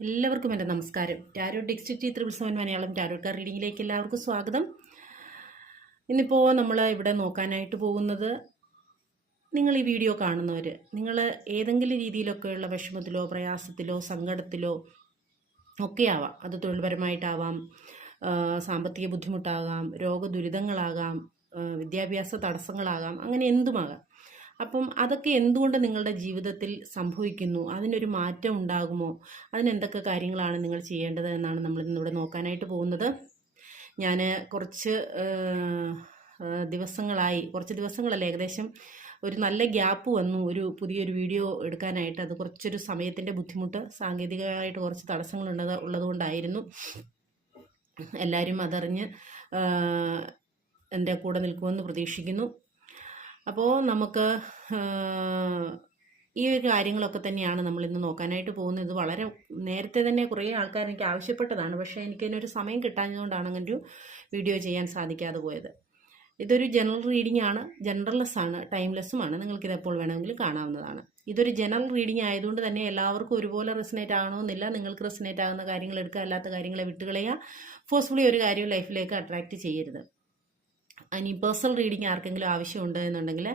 എല്ലാവർക്കും എന്റെ നമസ്കാരം. Tarot ഡിക്സ്റ്റി triple seven Malayalam tarot card റീഡിങ്ങിലേക്ക് എല്ലാവർക്കും സ്വാഗതം. ഇന്നിപ്പോൾ നമ്മൾ ഇവിടെ നോക്കാനായിട്ട് പോകുന്നത് നിങ്ങൾ ഈ വീഡിയോ കാണുന്നവർ നിങ്ങൾ ഏതെങ്കിലും രീതിയിലൊക്കെയുള്ള വിഷമത്തിലോ പ്രയാസത്തിലോ സങ്കടത്തിലോ ഒക്കെ ആവാം അത് തൊഴിൽപരമായിട്ടാവാം സാമ്പത്തിക ബുദ്ധിമുട്ടാകാം രോഗദുരിതങ്ങളാകാം വിദ്യാഭ്യാസ തടസ്സങ്ങളാകാം അങ്ങനെ എന്തുമാകാം. അപ്പം അതൊക്കെ എന്തുകൊണ്ട് നിങ്ങളുടെ ജീവിതത്തിൽ സംഭവിക്കുന്നു? അതിനൊരു മാറ്റം ഉണ്ടാകുമോ? അതിനെന്തൊക്കെ കാര്യങ്ങളാണ് നിങ്ങൾ ചെയ്യേണ്ടത് എന്നാണ് നമ്മൾ ഇന്നിവിടെ നോക്കാനായിട്ട് പോകുന്നത്. ഞാൻ കുറച്ച് ദിവസങ്ങളായി കുറച്ച് ദിവസങ്ങളല്ല ഏകദേശം ഒരു നല്ല ഗ്യാപ്പ് വന്നു. ഒരു പുതിയൊരു വീഡിയോ എടുക്കാനായിട്ട്. അത് കുറച്ചൊരു സമയത്തിന്റെ ബുദ്ധിമുട്ട്. സാങ്കേതികമായിട്ട് കുറച്ച് തടസ്സങ്ങളുണ്ടത് ഉള്ളതുകൊണ്ടായിരുന്നു. എല്ലാവരും അതറിഞ്ഞ് എന്റെ കൂടെ നിൽക്കുമെന്ന് പ്രതീക്ഷിക്കുന്നു. അപ്പോൾ നമുക്ക് ഈ ഒരു കാര്യങ്ങളൊക്കെ തന്നെയാണ് നമ്മൾ ഇന്ന് നോക്കാനായിട്ട് പോകുന്നത്. ഇത് വളരെ നേരത്തെ തന്നെ കുറേ ആൾക്കാർ എനിക്ക് ആവശ്യപ്പെട്ടതാണ്. പക്ഷേ എനിക്കതിനൊരു സമയം കിട്ടാഞ്ഞതുകൊണ്ടാണ് അങ്ങനെ ഒരു വീഡിയോ ചെയ്യാൻ സാധിക്കാതെ പോയത്. ഇതൊരു ജനറൽ റീഡിംഗ് ആണ്. ജനറൽലെസ് ആണ്. ടൈംലെസ്സുമാണ്. നിങ്ങൾക്ക് ഇതെപ്പോൾ വേണമെങ്കിലും കാണാവുന്നതാണ്. ഇതൊരു ജനറൽ റീഡിംഗ് ആയതുകൊണ്ട് തന്നെ എല്ലാവർക്കും ഒരുപോലെ റെസിനേറ്റ് ആകണമെന്നില്ല. നിങ്ങൾക്ക് റെസിനേറ്റ് ആകുന്ന കാര്യങ്ങൾ എടുക്കുക അല്ലാത്ത കാര്യങ്ങളെ വിട്ടുകളയുക ഫോഴ്സ്ഫുള്ളി ഒരു കാര്യം ലൈഫിലേക്ക് അട്രാക്റ്റ് ചെയ്യരുത്. ഇനി പേഴ്സണൽ റീഡിംഗ് ആർക്കെങ്കിലും ആവശ്യമുണ്ട് എന്നുണ്ടെങ്കിൽ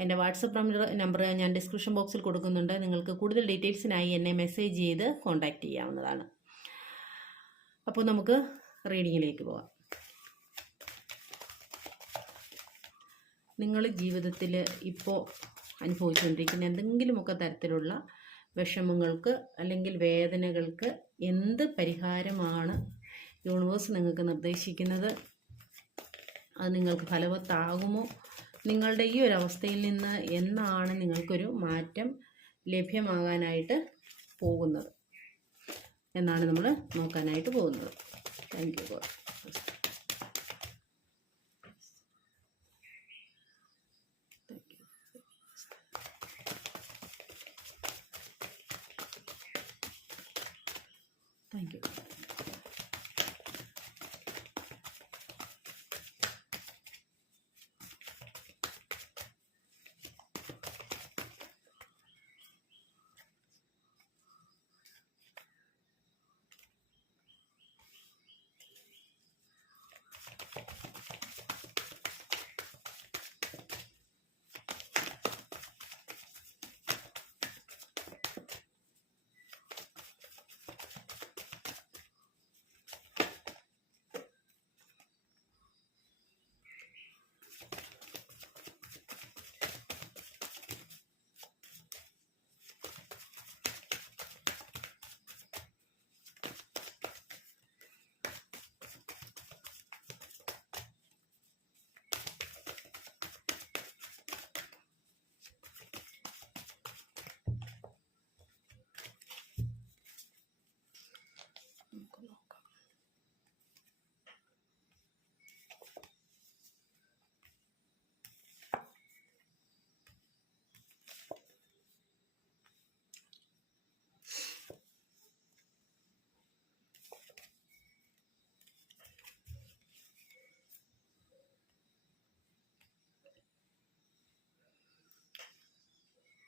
എന്റെ വാട്സപ്പ് നമ്പർ ഞാൻ ഡിസ്ക്രിപ്ഷൻ ബോക്സിൽ കൊടുക്കുന്നുണ്ട്. നിങ്ങൾക്ക് കൂടുതൽ ഡീറ്റെയിൽസിനായി എന്നെ മെസ്സേജ് ചെയ്ത് കോൺടാക്റ്റ് ചെയ്യാവുന്നതാണ്. അപ്പോൾ നമുക്ക് റീഡിങ്ങിലേക്ക് പോകാം. നിങ്ങൾ ജീവിതത്തിൽ ഇപ്പോൾ അനുഭവിച്ചുകൊണ്ടിരിക്കുന്ന എന്തെങ്കിലുമൊക്കെ തരത്തിലുള്ള വിഷമങ്ങൾക്ക് അല്ലെങ്കിൽ വേദനകൾക്ക് എന്ത് പരിഹാരമാണ് യൂണിവേഴ്സ് നിങ്ങൾക്ക് നിർദ്ദേശിക്കുന്നത്? അത് നിങ്ങൾക്ക് ഫലവത്താകുമോ? നിങ്ങളുടെ ഈ ഒരു അവസ്ഥയിൽ നിന്ന് എന്നാണ് നിങ്ങൾക്കൊരു മാറ്റം ലഭ്യമാകാനായിട്ട് പോകുന്നത്? എന്നാണ് നമ്മൾ നോക്കാനായിട്ട് പോകുന്നത്. Thank you God thank you നമുക്ക് നോക്കാം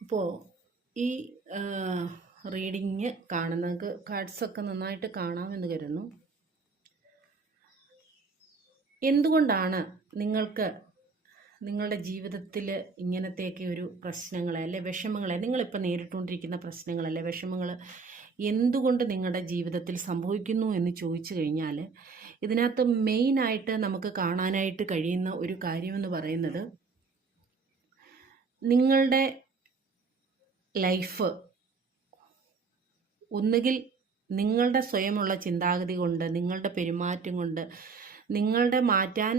അപ്പോൾ ഈ റീഡിങ് കാണുന്നവർക്ക് കാർഡ്സൊക്കെ നന്നായിട്ട് കാണാമെന്ന് കരുതുന്നു. എന്തുകൊണ്ടാണ് നിങ്ങൾക്ക് നിങ്ങളുടെ ജീവിതത്തിൽ ഇങ്ങനത്തെയൊക്കെ ഒരു പ്രശ്നങ്ങളെ അല്ലെ വിഷമങ്ങളെ നിങ്ങളിപ്പോൾ നേരിട്ടുകൊണ്ടിരിക്കുന്ന പ്രശ്നങ്ങളല്ലേ വിഷമങ്ങൾ എന്തുകൊണ്ട് നിങ്ങളുടെ ജീവിതത്തിൽ സംഭവിക്കുന്നു എന്ന് ചോദിച്ചു കഴിഞ്ഞാൽ ഇതിനകത്ത് മെയിനായിട്ട് നമുക്ക് കാണാനായിട്ട് കഴിയുന്ന ഒരു കാര്യമെന്ന് പറയുന്നത് നിങ്ങളുടെ ലൈഫ്. ഒന്നുകിൽ നിങ്ങളുടെ സ്വയമുള്ള ചിന്താഗതി കൊണ്ട് നിങ്ങളുടെ പെരുമാറ്റം കൊണ്ട് നിങ്ങളുടെ മാറ്റാൻ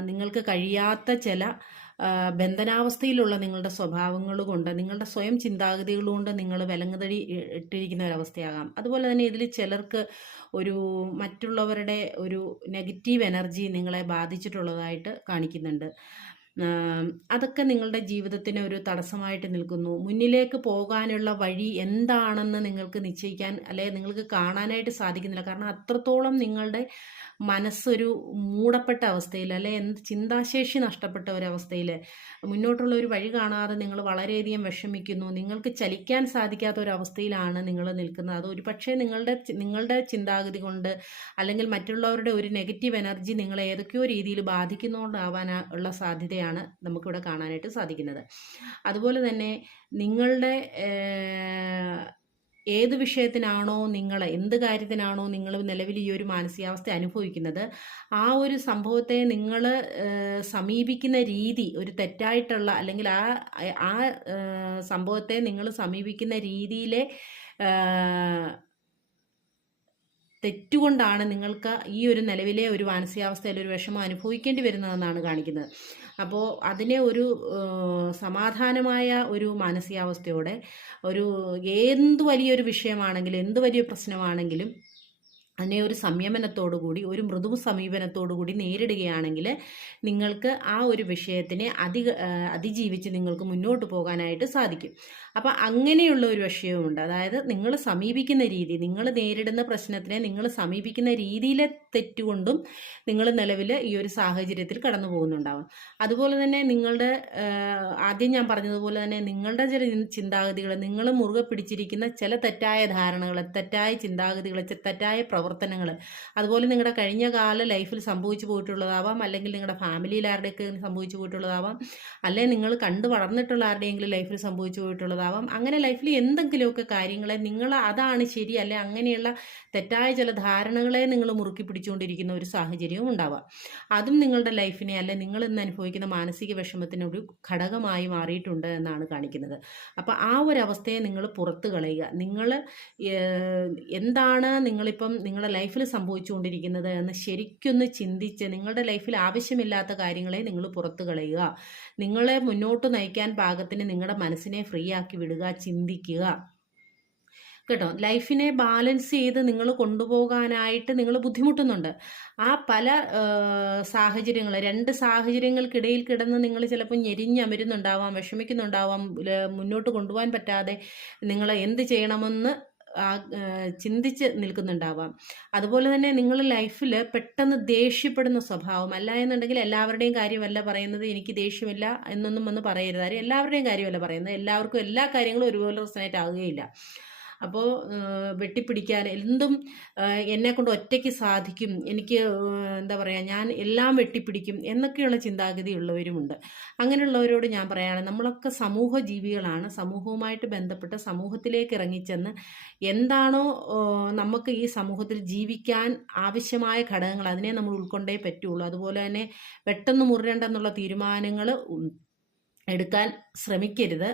നിങ്ങൾക്ക് കഴിയാത്ത ചില ബന്ധനാവസ്ഥയിലുള്ള നിങ്ങളുടെ സ്വഭാവങ്ങൾ കൊണ്ട് നിങ്ങളുടെ സ്വയം ചിന്താഗതികൾ കൊണ്ട് നിങ്ങൾ വിലങ്ങുതടി ഇട്ടിരിക്കുന്ന ഒരവസ്ഥയാകാം. അതുപോലെ തന്നെ ഇതിൽ ചിലർക്ക് ഒരു മറ്റുള്ളവരുടെ ഒരു നെഗറ്റീവ് എനർജി നിങ്ങളെ ബാധിച്ചിട്ടുള്ളതായിട്ട് കാണിക്കുന്നുണ്ട്. അതൊക്കെ നിങ്ങളുടെ ജീവിതത്തിന് ഒരു തടസ്സമായിട്ട് നിൽക്കുന്നു. മുന്നിലേക്ക് പോകാനുള്ള വഴി എന്താണെന്ന് നിങ്ങൾക്ക് നിശ്ചയിക്കാൻ അല്ലെ നിങ്ങൾക്ക് കാണാനായിട്ട് സാധിക്കുന്നില്ല. കാരണം അത്രത്തോളം നിങ്ങളുടെ മനസ്സൊരു മൂടപ്പെട്ട അവസ്ഥയിൽ അല്ലെ എന്ത് ചിന്താശേഷി നഷ്ടപ്പെട്ട ഒരവസ്ഥയിൽ മുന്നോട്ടുള്ള ഒരു വഴി കാണാതെ നിങ്ങൾ വളരെയധികം വിഷമിക്കുന്നു. നിങ്ങൾക്ക് ചലിക്കാൻ സാധിക്കാത്ത ഒരവസ്ഥയിലാണ് നിങ്ങൾ നിൽക്കുന്നത്. അത് ഒരു പക്ഷേ നിങ്ങളുടെ നിങ്ങളുടെ ചിന്താഗതി കൊണ്ട് അല്ലെങ്കിൽ മറ്റുള്ളവരുടെ ഒരു നെഗറ്റീവ് എനർജി നിങ്ങളെ ഏതൊക്കെയോ രീതിയിൽ ബാധിക്കുന്നതുകൊണ്ടാവാൻ ഉള്ള സാധ്യതയാണ്. നമുക്കിവിടെ കാണാനായിട്ട് സാധിക്കുന്നത്. അതുപോലെ തന്നെ നിങ്ങളുടെ ഏത് വിഷയത്തിനാണോ നിങ്ങൾ എന്ത് കാര്യത്തിനാണോ നിങ്ങൾ നിലവിൽ ഈ ഒരു മാനസികാവസ്ഥ അനുഭവിക്കുന്നത് ആ ഒരു സംഭവത്തെ നിങ്ങൾ സമീപിക്കുന്ന രീതി ഒരു തെറ്റായിട്ടുള്ള അല്ലെങ്കിൽ ആ ആ സംഭവത്തെ നിങ്ങൾ സമീപിക്കുന്ന രീതിയിലെ തെറ്റുകൊണ്ടാണ് നിങ്ങൾക്ക് ഈ ഒരു നിലവിലെ ഒരു മാനസികാവസ്ഥയിൽ ഒരു വിഷമം അനുഭവിക്കേണ്ടി വരുന്നതെന്നാണ് കാണിക്കുന്നത്. അപ്പോൾ അതിനെ ഒരു സമാധാനമായ ഒരു മാനസികാവസ്ഥയോടെ ഒരു എന്ത് വലിയൊരു വിഷയമാണെങ്കിലും എന്ത് വലിയ പ്രശ്നമാണെങ്കിലും അതിനെ ഒരു സംയമനത്തോടു കൂടി ഒരു മൃദു സമീപനത്തോടു കൂടി നേരിടുകയാണെങ്കിൽ നിങ്ങൾക്ക് ആ ഒരു വിഷയത്തിനെ അതി അതിജീവിച്ച് നിങ്ങൾക്ക് മുന്നോട്ട് പോകാനായിട്ട് സാധിക്കും. അപ്പം അങ്ങനെയുള്ള ഒരു വിഷയവുമുണ്ട്. അതായത് നിങ്ങൾ സമീപിക്കുന്ന രീതി നിങ്ങൾ നേരിടുന്ന പ്രശ്നത്തിനെ നിങ്ങൾ സമീപിക്കുന്ന രീതിയിലെ തെറ്റുകൊണ്ടും നിങ്ങൾ നിലവിൽ ഈ ഒരു സാഹചര്യത്തിൽ കടന്നു പോകുന്നുണ്ടാവും. അതുപോലെ തന്നെ നിങ്ങളുടെ ആദ്യം ഞാൻ പറഞ്ഞതുപോലെ തന്നെ നിങ്ങളുടെ ചില ചിന്താഗതികൾ നിങ്ങൾ മുറുകെ പിടിച്ചിരിക്കുന്ന ചില തെറ്റായ ധാരണകൾ തെറ്റായ ചിന്താഗതികൾ തെറ്റായ പ്രവർത്തനങ്ങൾ അതുപോലെ നിങ്ങളുടെ കഴിഞ്ഞ കാല ലൈഫിൽ സംഭവിച്ചു പോയിട്ടുള്ളതാവാം അല്ലെങ്കിൽ നിങ്ങളുടെ ഫാമിലിയിൽ ആരുടെയൊക്കെ സംഭവിച്ചു പോയിട്ടുള്ളതാവാം അല്ലെങ്കിൽ നിങ്ങൾ കണ്ടു വളർന്നിട്ടുള്ള ആരുടെയെങ്കിലും ലൈഫിൽ സംഭവിച്ചു പോയിട്ടുള്ളതാവാം. അങ്ങനെ ലൈഫിൽ എന്തെങ്കിലുമൊക്കെ കാര്യങ്ങളെ നിങ്ങൾ അതാണ് ശരി അല്ലെ അങ്ങനെയുള്ള തെറ്റായ ചില ധാരണകളെ നിങ്ങൾ മുറുക്കി പിടിച്ചുകൊണ്ടിരിക്കുന്ന ഒരു സാഹചര്യവും ഉണ്ടാവാം. അതും നിങ്ങളുടെ ലൈഫിനെ അല്ലെ നിങ്ങൾ ഇന്ന് അനുഭവിക്കുന്ന മാനസിക വിഷമത്തിന് ഒരു ഘടകമായി മാറിയിട്ടുണ്ട് എന്നാണ് കാണിക്കുന്നത്. അപ്പോൾ ആ ഒരു അവസ്ഥയെ നിങ്ങൾ പുറത്തു കളയുക. നിങ്ങൾ എന്താണ് നിങ്ങളിപ്പം നിങ്ങളുടെ ലൈഫിൽ സംഭവിച്ചുകൊണ്ടിരിക്കുന്നത് എന്ന് ശരിക്കൊന്ന് ചിന്തിച്ച് നിങ്ങളുടെ ലൈഫിൽ ആവശ്യമില്ലാത്ത കാര്യങ്ങളെ നിങ്ങൾ പുറത്തു കളയുക. നിങ്ങളെ മുന്നോട്ട് നയിക്കാൻ പാകത്തിന് നിങ്ങളുടെ മനസ്സിനെ ഫ്രീ ആക്കി വിടുക ചിന്തിക്കുക. കേട്ടോ? ലൈഫിനെ ബാലൻസ് ചെയ്ത് നിങ്ങൾ കൊണ്ടുപോകാനായിട്ട് നിങ്ങൾ ബുദ്ധിമുട്ടുന്നുണ്ട്. ആ പല സാഹചര്യങ്ങൾ രണ്ട് സാഹചര്യങ്ങൾക്കിടയിൽ കിടന്ന് നിങ്ങൾ ചിലപ്പോൾ ഞെരിഞ്ഞമരുന്നുണ്ടാവാം വിഷമിക്കുന്നുണ്ടാവാം മുന്നോട്ട് കൊണ്ടുപോകാൻ പറ്റാതെ നിങ്ങൾ എന്ത് ചെയ്യണമെന്ന് ചിന്തിച്ച് നിൽക്കുന്നുണ്ടാവാം. അതുപോലെ തന്നെ നിങ്ങൾ ലൈഫിൽ പെട്ടെന്ന് ദേഷ്യപ്പെടുന്ന സ്വഭാവം അല്ല എന്നുണ്ടെങ്കിൽ എല്ലാവരുടെയും കാര്യമല്ല പറയുന്നത് എനിക്ക് ദേഷ്യമില്ല എന്നൊന്നും വന്ന് പറയരുതാരും എല്ലാവരുടെയും കാര്യമല്ല പറയുന്നത്. എല്ലാവർക്കും എല്ലാ കാര്യങ്ങളും ഒരുപോലെ റെസനേറ്റ് ആവുകയില്ല. അപ്പോൾ വെട്ടിപ്പിടിക്കാൻ എന്തും എന്നെ കൊണ്ട് ഒറ്റയ്ക്ക് സാധിക്കും എനിക്ക് എന്താ പറയുക ഞാൻ എല്ലാം വെട്ടിപ്പിടിക്കും എന്നൊക്കെയുള്ള ചിന്താഗതിയുള്ളവരുമുണ്ട്. അങ്ങനെയുള്ളവരോട് ഞാൻ പറയുകയാണ് നമ്മളൊക്കെ സമൂഹ ജീവികളാണ് സമൂഹവുമായിട്ട് ബന്ധപ്പെട്ട് സമൂഹത്തിലേക്ക് ഇറങ്ങിച്ചെന്ന് എന്താണോ നമുക്ക് ഈ സമൂഹത്തിൽ ജീവിക്കാൻ ആവശ്യമായ ഘടകങ്ങൾ അതിനെ നമ്മൾ ഉൾക്കൊണ്ടേ പറ്റുള്ളൂ. അതുപോലെ തന്നെ പെട്ടെന്ന് മുറിയേണ്ടെന്നുള്ള തീരുമാനങ്ങൾ എടുക്കാൻ ശ്രമിക്കരുത്.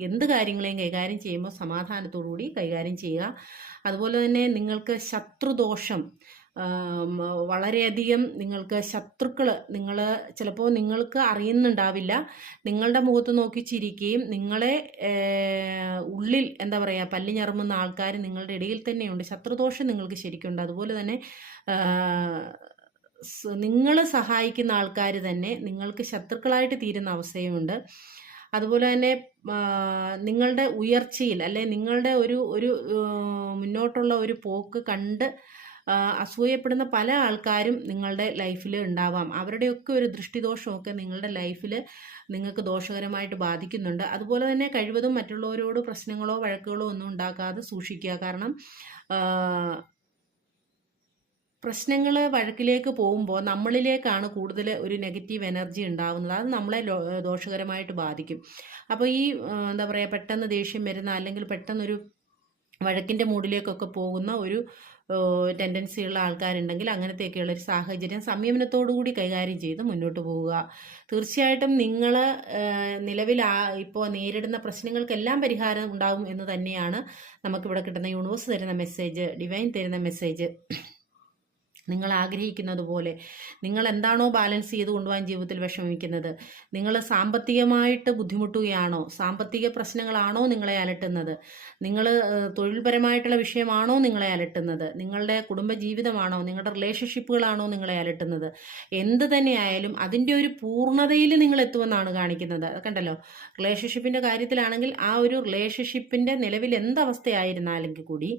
എന്ത് കാര്യങ്ങളെയും കൈകാര്യം ചെയ്യുമ്പോൾ സമാധാനത്തോടുകൂടി കൈകാര്യം ചെയ്യുക. അതുപോലെ തന്നെ നിങ്ങൾക്ക് ശത്രുദോഷം വളരെയധികം നിങ്ങൾക്ക് ശത്രുക്കൾ നിങ്ങൾ ചിലപ്പോൾ നിങ്ങൾക്ക് അറിയുന്നുണ്ടാവില്ല. നിങ്ങളുടെ മുഖത്ത് നോക്കി ചിരിക്കുകയും നിങ്ങളെ ഉള്ളിൽ എന്താ പറയുക പല്ലി ഞറുമുന്ന ആൾക്കാർ നിങ്ങളുടെ ഇടയിൽ തന്നെയുണ്ട്. ശത്രുദോഷം നിങ്ങൾക്ക് ശരിക്കുണ്ട്. അതുപോലെ തന്നെ നിങ്ങൾ സഹായിക്കുന്ന ആൾക്കാർ തന്നെ നിങ്ങൾക്ക് ശത്രുക്കളായിട്ട് തീരുന്ന അവസ്ഥയുമുണ്ട്. അതുപോലെ തന്നെ നിങ്ങളുടെ ഉയർച്ചയിൽ അല്ലെ നിങ്ങളുടെ ഒരു ഒരു മുന്നോട്ടുള്ള ഒരു പോക്ക് കണ്ട് അസൂയപ്പെടുന്ന പല ആൾക്കാരും നിങ്ങളുടെ ലൈഫിൽ ഉണ്ടാവാം. അവരുടെയൊക്കെ ഒരു ദൃഷ്ടിദോഷമൊക്കെ നിങ്ങളുടെ ലൈഫിൽ നിങ്ങൾക്ക് ദോഷകരമായിട്ട് ബാധിക്കുന്നുണ്ട്. അതുപോലെ തന്നെ കഴിവതും മറ്റുള്ളവരോട് പ്രശ്നങ്ങളോ വഴക്കുകളോ ഒന്നും ഉണ്ടാക്കാതെ സൂക്ഷിക്കുക. കാരണം പ്രശ്നങ്ങൾ വഴക്കിലേക്ക് പോകുമ്പോൾ നമ്മളിലേക്കാണ് കൂടുതൽ ഒരു നെഗറ്റീവ് എനർജി ഉണ്ടാകുന്നത് അത് നമ്മളെ ദോഷകരമായിട്ട് ബാധിക്കും. അപ്പോൾ ഈ എന്താ പറയുക പെട്ടെന്ന് ദേഷ്യം വരുന്ന അല്ലെങ്കിൽ പെട്ടെന്നൊരു വഴക്കിന്റെ മൂഡിലേക്കൊക്കെ പോകുന്ന ഒരു ടെൻഡൻസി ഉള്ള ആൾക്കാരുണ്ടെങ്കിൽ അങ്ങനത്തെയൊക്കെയുള്ള ഒരു സാഹചര്യം സംയമനത്തോടു കൂടി കൈകാര്യം ചെയ്ത് മുന്നോട്ട് പോവുക. തീർച്ചയായിട്ടും നിങ്ങൾ നിലവിൽ ആ ഇപ്പോൾ നേരിടുന്ന പ്രശ്നങ്ങൾക്കെല്ലാം പരിഹാരം ഉണ്ടാകും എന്ന് തന്നെയാണ് നമുക്കിവിടെ കിട്ടുന്ന യൂണിവേഴ്സ് തരുന്ന മെസ്സേജ് ഡിവൈൻ തരുന്ന മെസ്സേജ് നിങ്ങൾ ആഗ്രഹിക്കുന്നത് പോലെ നിങ്ങൾ എന്താണോ ബാലൻസ് ചെയ്ത് കൊണ്ടുപോകാൻ ജീവിതത്തിൽ വിഷമിക്കുന്നത് നിങ്ങൾ സാമ്പത്തികമായിട്ട് ബുദ്ധിമുട്ടുകയാണോ സാമ്പത്തിക പ്രശ്നങ്ങളാണോ നിങ്ങളെ അലട്ടുന്നത് നിങ്ങൾ തൊഴിൽപരമായിട്ടുള്ള വിഷയമാണോ നിങ്ങളെ അലട്ടുന്നത് നിങ്ങളുടെ കുടുംബജീവിതമാണോ നിങ്ങളുടെ റിലേഷൻഷിപ്പുകളാണോ നിങ്ങളെ അലട്ടുന്നത് എന്ത് തന്നെയായാലും അതിന്റെ ഒരു പൂർണതയിൽ നിങ്ങൾ എത്തുമെന്നാണ് കാണിക്കുന്നത്. കണ്ടല്ലോ? റിലേഷൻഷിപ്പിന്റെ കാര്യത്തിലാണെങ്കിൽ ആ ഒരു റിലേഷൻഷിപ്പിന്റെ നിലവിൽ എന്തവസ്ഥയായിരുന്നാലെങ്കിൽ കൂടി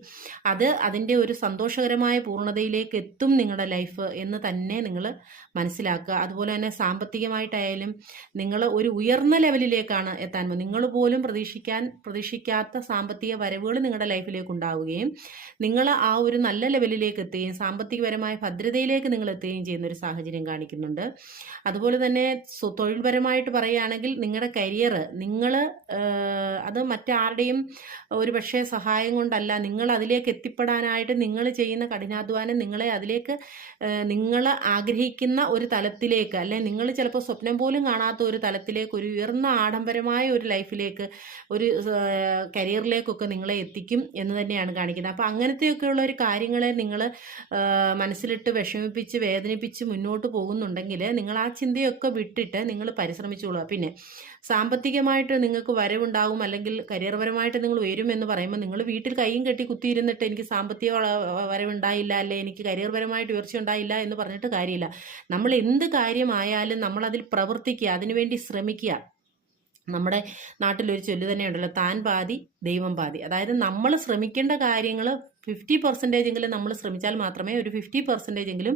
അത് അതിന്റെ ഒരു സന്തോഷകരമായ പൂർണതയിലേക്ക് എത്തും നിങ്ങളുടെ ലൈഫ് എന്ന് തന്നെ നിങ്ങൾ മനസ്സിലാക്കുക. അതുപോലെ തന്നെ സാമ്പത്തികമായിട്ടായാലും നിങ്ങൾ ഒരു ഉയർന്ന ലെവലിലേക്കാണ് എത്താൻ നിങ്ങൾ പോലും പ്രതീക്ഷിക്കാൻ പ്രതീക്ഷിക്കാത്ത സാമ്പത്തിക വരവുകൾ നിങ്ങളുടെ ലൈഫിലേക്ക് ഉണ്ടാവുകയും നിങ്ങൾ ആ ഒരു നല്ല ലെവലിലേക്ക് എത്തുകയും സാമ്പത്തികപരമായ ഭദ്രതയിലേക്ക് നിങ്ങൾ എത്തുകയും ചെയ്യുന്ന ഒരു സാഹചര്യം കാണിക്കുന്നുണ്ട്. അതുപോലെ തന്നെ തൊഴിൽപരമായിട്ട് പറയുകയാണെങ്കിൽ നിങ്ങളുടെ കരിയർ നിങ്ങൾ അത് മറ്റാരുടെയും ഒരു പക്ഷേ സഹായം കൊണ്ടല്ല. നിങ്ങൾ അതിലേക്ക് എത്തിപ്പെടാനായിട്ട് നിങ്ങൾ ചെയ്യുന്ന കഠിനാധ്വാനം നിങ്ങളെ അതിലേക്ക് നിങ്ങൾ ആഗ്രഹിക്കുന്ന ഒരു തലത്തിലേക്ക് അല്ലെ നിങ്ങൾ ചിലപ്പോൾ സ്വപ്നം പോലും കാണാത്ത ഒരു തലത്തിലേക്ക് ഒരു ഉയർന്ന ആഡംബരമായ ഒരു ലൈഫിലേക്ക് ഒരു കരിയറിലേക്കൊക്കെ നിങ്ങളെ എത്തിക്കും എന്ന് തന്നെയാണ് കാണിക്കുന്നത്. അപ്പോൾ അങ്ങനത്തെയൊക്കെയുള്ള ഒരു കാര്യങ്ങളെ നിങ്ങൾ മനസ്സിലിട്ട് വിഷമിപ്പിച്ച് വേദനിപ്പിച്ച് മുന്നോട്ട് പോകുന്നുണ്ടെങ്കിൽ നിങ്ങൾ ആ ചിന്തയൊക്കെ വിട്ടിട്ട് നിങ്ങൾ പരിശ്രമിച്ചോളൂ പിന്നെ സാമ്പത്തികമായിട്ട് നിങ്ങൾക്ക് വരവുണ്ടാവും അല്ലെങ്കിൽ കരിയർപരമായിട്ട് നിങ്ങൾ ഉയരുമെന്ന് പറയുമ്പോൾ നിങ്ങൾ വീട്ടിൽ കൈയും കെട്ടി കുത്തിയിരുന്നിട്ട് എനിക്ക് സാമ്പത്തിക വരവുണ്ടായില്ല അല്ലെ എനിക്ക് കരിയർപരമായിട്ട് ഉയർച്ച ഉണ്ടായില്ല എന്ന് പറഞ്ഞിട്ട് കാര്യമില്ല. നമ്മൾ എന്ത് കാര്യമായാലും നമ്മളതിൽ പ്രവർത്തിക്കുക അതിനുവേണ്ടി ശ്രമിക്കുക. നമ്മുടെ നാട്ടിലൊരു ചൊല്ലു തന്നെ ഉണ്ടല്ലോ താൻ പാതി ദൈവം പാതി. അതായത് നമ്മൾ ശ്രമിക്കേണ്ട കാര്യങ്ങൾ ഫിഫ്റ്റി പെർസെന്റേജ് എങ്കിലും നമ്മൾ ശ്രമിച്ചാൽ മാത്രമേ ഒരു ഫിഫ്റ്റി പെർസെന്റേജ് എങ്കിലും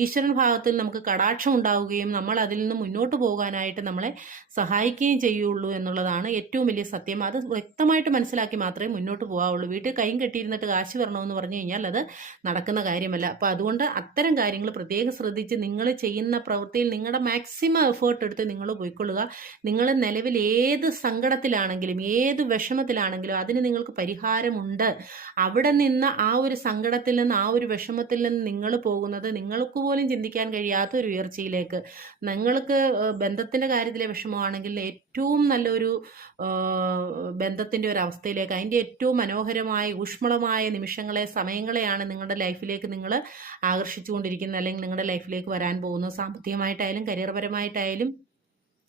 ഈശ്വരൻ ഭാഗത്തിൽ നമുക്ക് കടാക്ഷം ഉണ്ടാവുകയും നമ്മൾ അതിൽ നിന്ന് മുന്നോട്ട് പോകാനായിട്ട് നമ്മളെ സഹായിക്കുകയും ചെയ്യുള്ളൂ എന്നുള്ളതാണ് ഏറ്റവും വലിയ സത്യം. അത് വ്യക്തമായിട്ട് മനസ്സിലാക്കി മാത്രമേ മുന്നോട്ട് പോകാവുള്ളൂ വീട്ടിൽ കൈയും കെട്ടിയിരുന്നിട്ട് കാശ് വരണമെന്ന് പറഞ്ഞു കഴിഞ്ഞാൽ അത് നടക്കുന്ന കാര്യമല്ല. അപ്പോൾ അതുകൊണ്ട് അത്തരം കാര്യങ്ങൾ പ്രത്യേകം ശ്രദ്ധിച്ച് നിങ്ങൾ ചെയ്യുന്ന പ്രവൃത്തിയിൽ നിങ്ങളുടെ മാക്സിമം എഫേർട്ട് എടുത്ത് നിങ്ങൾ പോയിക്കൊള്ളുക. നിങ്ങൾ നിലവിൽ ഏത് സങ്കടത്തിലാണെങ്കിലും ഏത് വിഷമത്തിലാണെങ്കിലും അതിന് നിങ്ങൾക്ക് പരിഹാരമുണ്ട്. അവിടെ നിന്ന് ആ ഒരു സങ്കടത്തിൽ നിന്ന് ആ ഒരു വിഷമത്തിൽ നിന്ന് നിങ്ങൾ പോകുന്നത് നിങ്ങൾക്ക് പോലും ചിന്തിക്കാൻ കഴിയാത്ത ഒരു ഉയർച്ചയിലേക്ക്. നിങ്ങൾക്ക് ബന്ധത്തിന്റെ കാര്യത്തിലെ വിഷമമാണെങ്കിൽ ഏറ്റവും നല്ലൊരു ബന്ധത്തിന്റെ ഒരു അവസ്ഥയിലേക്ക് അതിന്റെ ഏറ്റവും മനോഹരമായ ഊഷ്മളമായ നിമിഷങ്ങളെ സമയങ്ങളെയാണ് നിങ്ങളുടെ ലൈഫിലേക്ക് നിങ്ങൾ ആകർഷിച്ചുകൊണ്ടിരിക്കുന്നത്. അല്ലെങ്കിൽ നിങ്ങളുടെ ലൈഫിലേക്ക് വരാൻ പോകുന്നത്. സാമ്പത്തികമായിട്ടായാലും കരിയർപരമായിട്ടായാലും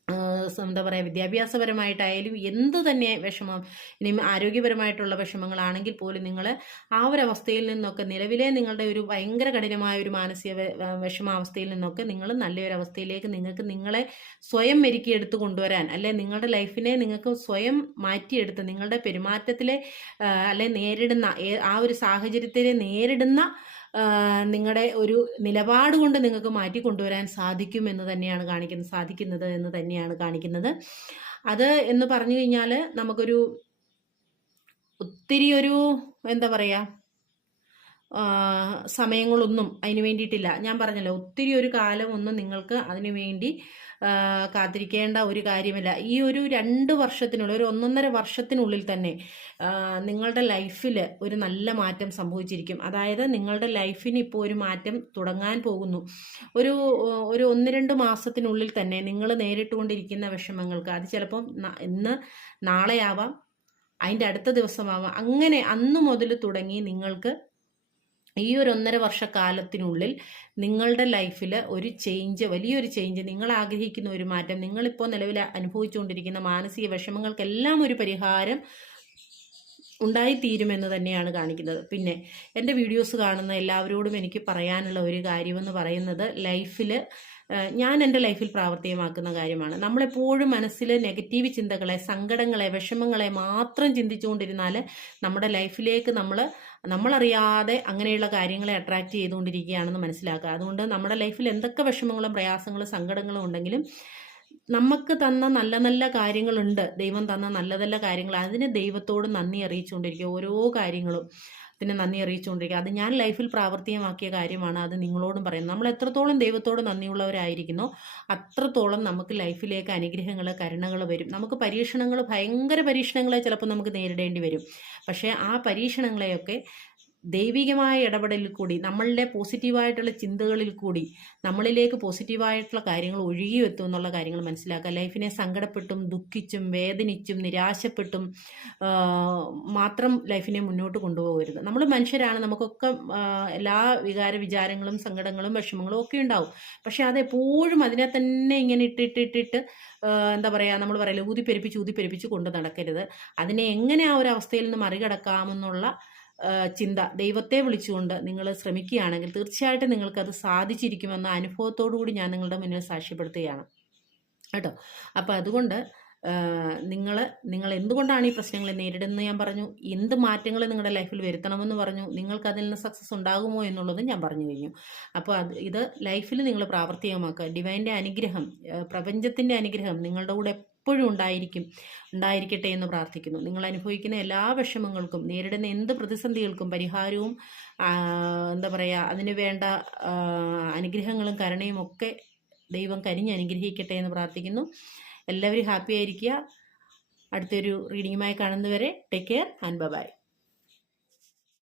എന്താ പറയുക വിദ്യാഭ്യാസപരമായിട്ടായാലും എന്ത് തന്നെ വിഷമം ഇനി ആരോഗ്യപരമായിട്ടുള്ള വിഷമങ്ങളാണെങ്കിൽ പോലും നിങ്ങൾ ആ ഒരു അവസ്ഥയിൽ നിന്നൊക്കെ നിലവിലെ നിങ്ങളുടെ ഒരു ഭയങ്കര കഠിനമായ ഒരു മാനസിക വിഷമാവസ്ഥയിൽ നിന്നൊക്കെ നിങ്ങൾ നല്ലൊരു അവസ്ഥയിലേക്ക് നിങ്ങൾക്ക് നിങ്ങളെ സ്വയം മെരുക്കിയെടുത്ത് കൊണ്ടുവരാൻ അല്ലെ നിങ്ങളുടെ ലൈഫിനെ നിങ്ങൾക്ക് സ്വയം മാറ്റിയെടുത്ത് നിങ്ങളുടെ പെരുമാറ്റത്തിലെ അല്ലെ നേരിടുന്ന ആ ഒരു സാഹചര്യത്തിനെ നേരിടുന്ന നിങ്ങളുടെ ഒരു നിലപാട് കൊണ്ട് നിങ്ങൾക്ക് മാറ്റി കൊണ്ടുവരാൻ സാധിക്കും എന്ന് തന്നെയാണ് കാണിക്കുന്നത് സാധിക്കുന്നത് എന്ന് തന്നെയാണ് കാണിക്കുന്നത്. അത് എന്ന് പറഞ്ഞു കഴിഞ്ഞാൽ നമുക്കൊരു ഒത്തിരി ഒരു എന്താ പറയുക സമയങ്ങളൊന്നും അതിന് വേണ്ടിയിട്ടില്ല. ഞാൻ പറഞ്ഞല്ലോ ഒത്തിരി ഒരു കാലമൊന്നും നിങ്ങൾക്ക് അതിനു വേണ്ടി കാത്തിരിക്കേണ്ട ഒരു കാര്യമില്ല. ഈ ഒരു രണ്ട് വർഷത്തിനുള്ളിൽ ഒരു ഒന്നൊന്നര വർഷത്തിനുള്ളിൽ തന്നെ നിങ്ങളുടെ ലൈഫിൽ ഒരു നല്ല മാറ്റം സംഭവിച്ചിരിക്കും. അതായത് നിങ്ങളുടെ ലൈഫിന് ഇപ്പോൾ ഒരു മാറ്റം തുടങ്ങാൻ പോകുന്നു. ഒരു ഒരു ഒന്ന് രണ്ട് മാസത്തിനുള്ളിൽ തന്നെ നിങ്ങൾ നേരിട്ടുകൊണ്ടിരിക്കുന്ന വിഷമങ്ങൾക്ക് അത് ചിലപ്പം ഇന്ന് നാളെയാവാം അതിന്റെ അടുത്ത ദിവസമാവാം അങ്ങനെ അന്ന് മുതൽ തുടങ്ങി നിങ്ങൾക്ക് ഈ ഒരു ഒന്നര വർഷക്കാലത്തിനുള്ളിൽ നിങ്ങളുടെ ലൈഫിൽ ഒരു ചേഞ്ച് വലിയൊരു ചേഞ്ച് നിങ്ങൾ ആഗ്രഹിക്കുന്ന ഒരു മാറ്റം നിങ്ങളിപ്പോൾ നിലവിൽ അനുഭവിച്ചുകൊണ്ടിരിക്കുന്ന മാനസിക വിഷമങ്ങൾക്കെല്ലാം ഒരു പരിഹാരം ഉണ്ടായിത്തീരുമെന്ന് തന്നെയാണ് കാണിക്കുന്നത്. പിന്നെ എന്റെ വീഡിയോസ് കാണുന്ന എല്ലാവരോടും എനിക്ക് പറയാനുള്ള ഒരു കാര്യമെന്ന് പറയുന്നത് ലൈഫിൽ ഞാൻ എന്റെ ലൈഫിൽ പ്രാവർത്തികമാക്കുന്ന കാര്യമാണ്. നമ്മളെപ്പോഴും മനസ്സിൽ നെഗറ്റീവ് ചിന്തകളെ സങ്കടങ്ങളെ വിഷമങ്ങളെ മാത്രം ചിന്തിച്ചുകൊണ്ടിരുന്നാൽ നമ്മുടെ ലൈഫിലേക്ക് നമ്മൾ നമ്മളറിയാതെ അങ്ങനെയുള്ള കാര്യങ്ങളെ അട്രാക്റ്റ് ചെയ്തുകൊണ്ടിരിക്കുകയാണെന്ന് മനസ്സിലാക്കുക. അതുകൊണ്ട് നമ്മുടെ ലൈഫിൽ എന്തൊക്കെ വിഷമങ്ങളും പ്രയാസങ്ങളും സങ്കടങ്ങളും ഉണ്ടെങ്കിലും നമുക്ക് തന്ന നല്ല നല്ല കാര്യങ്ങളുണ്ട്. ദൈവം തന്ന നല്ല നല്ല കാര്യങ്ങൾ. അതിന് ദൈവത്തോട് നന്ദി അറിയിച്ചുകൊണ്ടിരിക്കുക. ഓരോ കാര്യങ്ങളും. അതിന് നന്ദി അറിയിച്ചുകൊണ്ടിരിക്കുക. അത് ഞാൻ ലൈഫിൽ പ്രാവർത്തികമാക്കിയ കാര്യമാണ്. അത് നിങ്ങളോടും പറയുന്നത് നമ്മൾ എത്രത്തോളം ദൈവത്തോട് നന്ദിയുള്ളവരായിരിക്കുന്നോ അത്രത്തോളം നമുക്ക് ലൈഫിലേക്ക് അനുഗ്രഹങ്ങൾ കരുണകൾ വരും. നമുക്ക് പരീക്ഷണങ്ങൾ ഭയങ്കര പരീക്ഷണങ്ങളെ ചിലപ്പോൾ നമുക്ക് നേരിടേണ്ടി വരും. പക്ഷേ ആ പരീക്ഷണങ്ങളെയൊക്കെ ദൈവികമായ ഇടപെടലിൽ കൂടി നമ്മളുടെ പോസിറ്റീവായിട്ടുള്ള ചിന്തകളിൽ കൂടി നമ്മളിലേക്ക് പോസിറ്റീവായിട്ടുള്ള കാര്യങ്ങൾ ഒഴുകി വെത്തും എന്നുള്ള കാര്യങ്ങൾ മനസ്സിലാക്കുക. ലൈഫിനെ സങ്കടപ്പെട്ടും ദുഃഖിച്ചും വേദനിച്ചും നിരാശപ്പെട്ടും മാത്രം ലൈഫിനെ മുന്നോട്ട് കൊണ്ടുപോകരുത്. നമ്മൾ മനുഷ്യരാണ് നമുക്കൊക്കെ എല്ലാ വികാര വിചാരങ്ങളും സങ്കടങ്ങളും വിഷമങ്ങളും ഒക്കെ ഉണ്ടാവും. പക്ഷേ അതെപ്പോഴും അതിനെ തന്നെ ഇങ്ങനെ ഇട്ടിട്ടിട്ടിട്ട് എന്താ പറയുക നമ്മൾ പറയില്ല ഊതിപ്പെരിപ്പിച്ച് ഊതിപ്പെരിപ്പിച്ച് കൊണ്ട് നടക്കരുത്. അതിനെ എങ്ങനെ ആ ഒരു അവസ്ഥയിൽ നിന്ന് മറികടക്കാമെന്നുള്ള ചിന്ത ദൈവത്തെ വിളിച്ചുകൊണ്ട് നിങ്ങൾ ശ്രമിക്കുകയാണെങ്കിൽ തീർച്ചയായിട്ടും നിങ്ങൾക്കത് സാധിച്ചിരിക്കുമെന്ന അനുഭവത്തോടു കൂടി ഞാൻ നിങ്ങളുടെ മുന്നിൽ സാക്ഷ്യപ്പെടുത്തുകയാണ്. കേട്ടോ? അപ്പോൾ അതുകൊണ്ട് നിങ്ങൾ നിങ്ങൾ എന്തുകൊണ്ടാണ് ഈ പ്രശ്നങ്ങളെ നേരിടുന്നത് ഞാൻ പറഞ്ഞു. എന്ത് മാറ്റങ്ങൾ നിങ്ങളുടെ ലൈഫിൽ വരുത്തണമെന്ന് പറഞ്ഞു. നിങ്ങൾക്ക് അതിൽ നിന്ന് സക്സസ് ഉണ്ടാകുമോ എന്നുള്ളതും ഞാൻ പറഞ്ഞു കഴിഞ്ഞു. അപ്പോൾ അത് ഇത് ലൈഫിൽ നിങ്ങൾ പ്രാവർത്തികമാക്കുക. ഡിവൈന്റെ അനുഗ്രഹം പ്രപഞ്ചത്തിന്റെ അനുഗ്രഹം നിങ്ങളുടെ കൂടെ എപ്പോഴും ഉണ്ടായിരിക്കും. ഉണ്ടായിരിക്കട്ടെ എന്ന് പ്രാർത്ഥിക്കുന്നു. നിങ്ങൾ അനുഭവിക്കുന്ന എല്ലാ വിഷമങ്ങൾക്കും നേരിടുന്ന എന്ത് പ്രതിസന്ധികൾക്കും പരിഹാരവും എന്താ പറയുക അതിന് വേണ്ട അനുഗ്രഹങ്ങളും കരുണയും ഒക്കെ ദൈവം കരിഞ്ഞ് അനുഗ്രഹിക്കട്ടെ എന്ന് പ്രാർത്ഥിക്കുന്നു. എല്ലാവരും ഹാപ്പി ആയിരിക്കുക. അടുത്തൊരു റീഡിങ്ങുമായി കാണുന്നവരെ ടേക്ക് കെയർ ആൻഡ് ബൈ